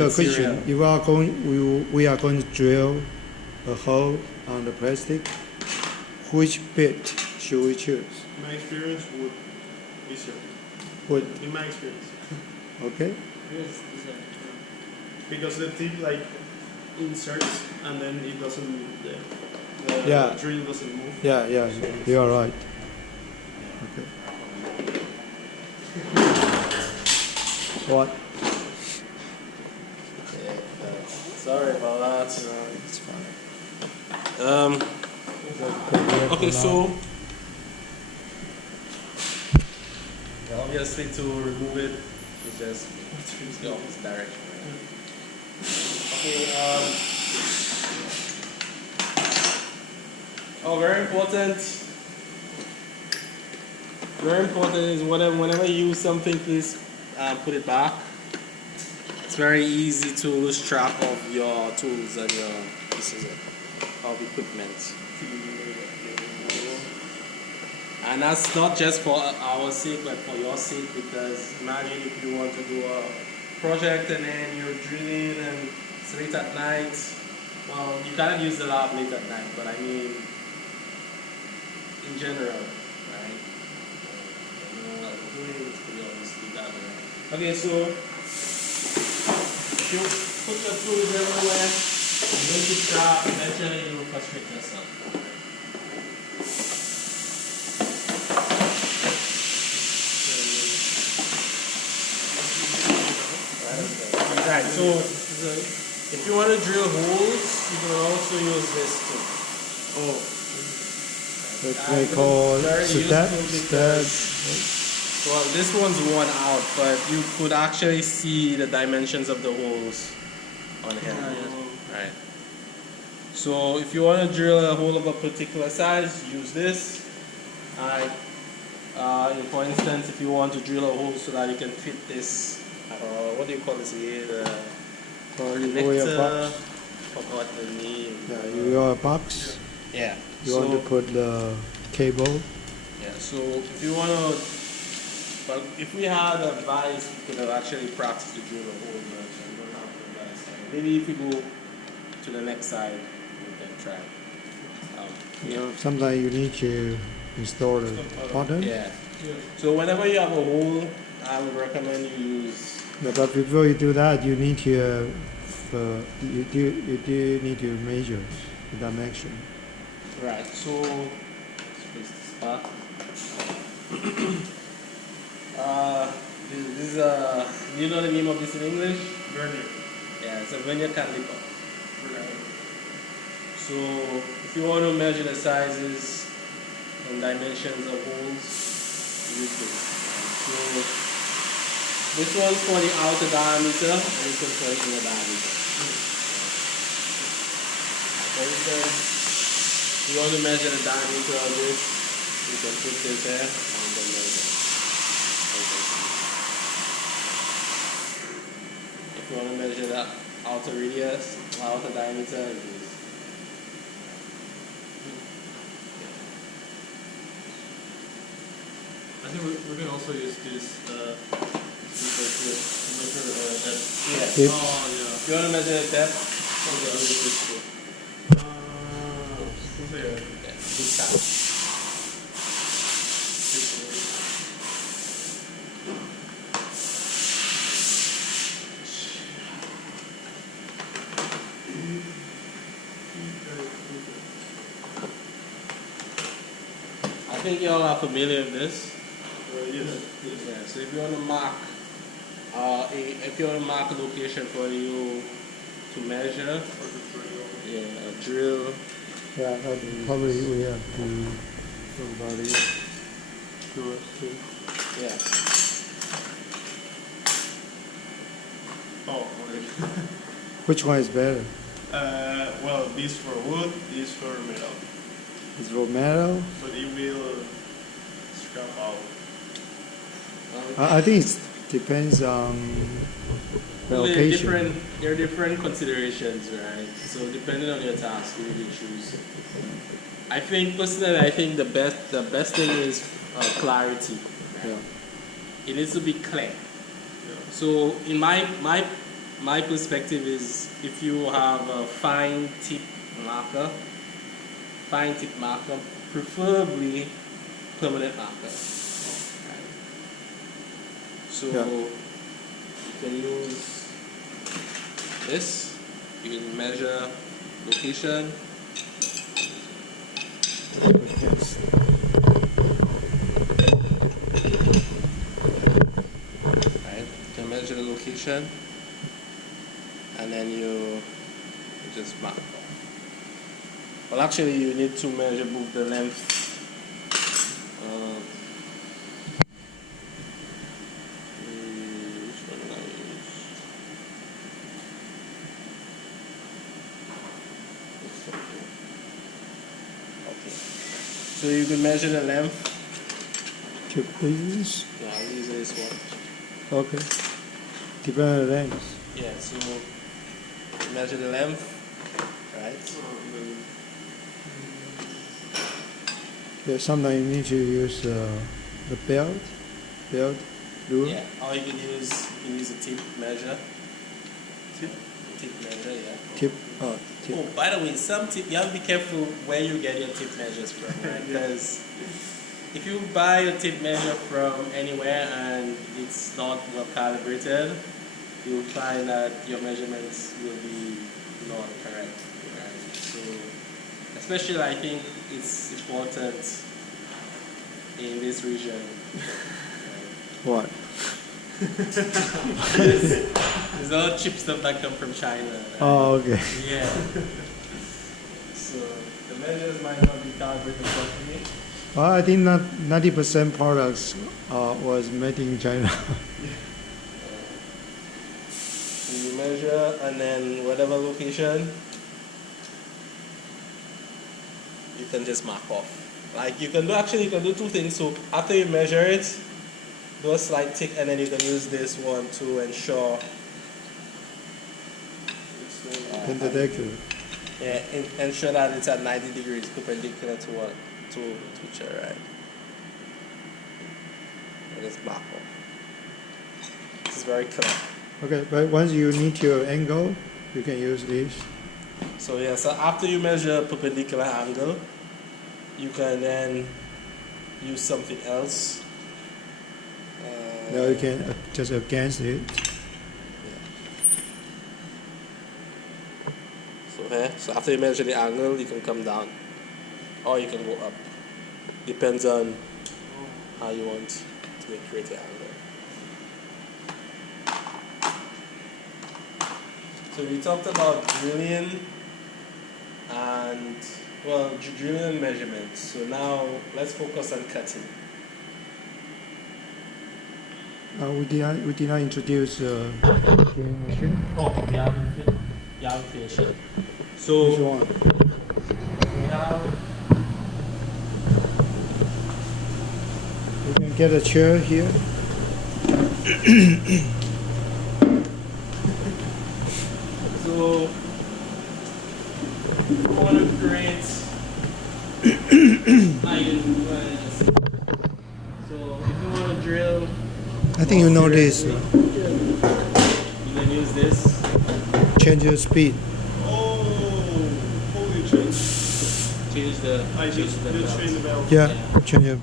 The question: we are going to drill a hole on the plastic. Which bit should we choose? In my experience, wood easier. Wood. In my experience. Okay. Yes, Because the tip like inserts and then it doesn't. The Yeah. drill doesn't move. Yeah, you are right. Okay. What? sorry about that. It's fine. Okay, so obviously to remove it, it's just the opposite direction. Okay. Very important. Very important is whenever you use something, please put it back. It's very easy to lose track of your tools and your pieces of equipment. And that's not just for our sake, but for your sake, because imagine if you want to do a project and then you're drilling and it's late at night. Well, you can't use the lab late at night, but I mean, in general, right? It's pretty obviously that way. Okay, so if you put your tools everywhere and make it sharp, eventually you will frustrate yourself. Right, so if you want to drill holes, you can also use this too. What they call Very steps. useful because, well, this one's worn out, but you could actually see the dimensions of the holes on here. Right. So if you want to drill a hole of a particular size, use this. For instance, if you want to drill a hole so that you can fit this, what do you call this here? Connector. Forgot the name. Yeah, you got a box. Yeah. You want to put the cable. Yeah. So if you want to, but if we had a vise, we could have actually practiced to drill a hole. But we don't have the vise. Maybe if we go to the next side, we can try. Sometimes you need to install the button. Yeah. So whenever you have a hole, I would recommend you use. Yeah, but before you do that, you need to you do need to measure the dimension. Right. So space this back. This is a. Do you know the name of this in English? Vernier. Yeah, it's a vernier caliper. Right. So if you want to measure the sizes and dimensions of holes, use this. So this one's for the outer diameter, and this one's for the inner diameter. For instance, if you want to measure the diameter of this, you can put this there and then measure. If you want to measure the outer radius, outer diameter, use. I think we can also use this to measure depth. Yeah. If- Oh, yeah. If you want to measure the depth, Okay, I'll use this too. yeah, this time. I think you all are familiar with this. Yes. Yeah, so if you want to mark if you want to mark a location for you to measure, yeah, a drill. Yeah, probably we have to talk about it. Yeah. Oh, okay. Which one is better? Well, this for wood, this for metal. It's for metal. But it will scrap out. I think it depends on the location. There are different considerations, right? So depending on your task, you really choose. I think personally, the best thing is clarity. Right? Yeah. It needs to be clear. Yeah. So in my my perspective is if you have a fine tip marker, preferably permanent marker. Right? So Yeah. you can use this. You can measure location. Yes. Right? You can measure the location, and then you just mark off. Well, actually, you need to measure both the length. Which one will I use? This one here. Okay. So you can measure the length. Keep these. Yeah, I'll use this one. Okay. Depend on the length. Yeah, so measure the length, right? Yeah, sometimes you need to use the belt rule. Yeah, or you can use a tape measure. Tape measure, yeah. Tip. Oh, by the way, some tip you have to be careful where you get your tape measures from, right? Because if you buy a tape measure from anywhere and it's not well calibrated, you'll find that your measurements will be not correct, right? So, especially I think it's important in this region. What? There's a lot of cheap stuff that come from China. Right? Oh, okay. Yeah. So the measures might not be calibrated properly. Well, I think not 90% products was made in China. So you measure, and then whatever location, you can just mark off. Like you can do two things. So after you measure it, do a slight tick, and then you can use this one to ensure. Perpendicular. Yeah, ensure that it's at 90 degrees perpendicular to each other, right? And just mark off. This is very clear. Okay, but once you need your angle, you can use this. So yeah, so after you measure perpendicular angle, you can then use something else. Now you can just against it. So here, so after you measure the angle, you can come down, or you can go up. Depends on how you want to create the angle. So we talked about drilling and drilling and measurements. So now let's focus on cutting. We did not introduce drilling machine. Oh, we haven't finished it. Which So one? we have. You can get a chair here. So, want to create iron wells. So, if you want to drill, I think you know this. you can use this. Change your speed. Oh, holy change. Change the. I just change the belt. Yeah, change your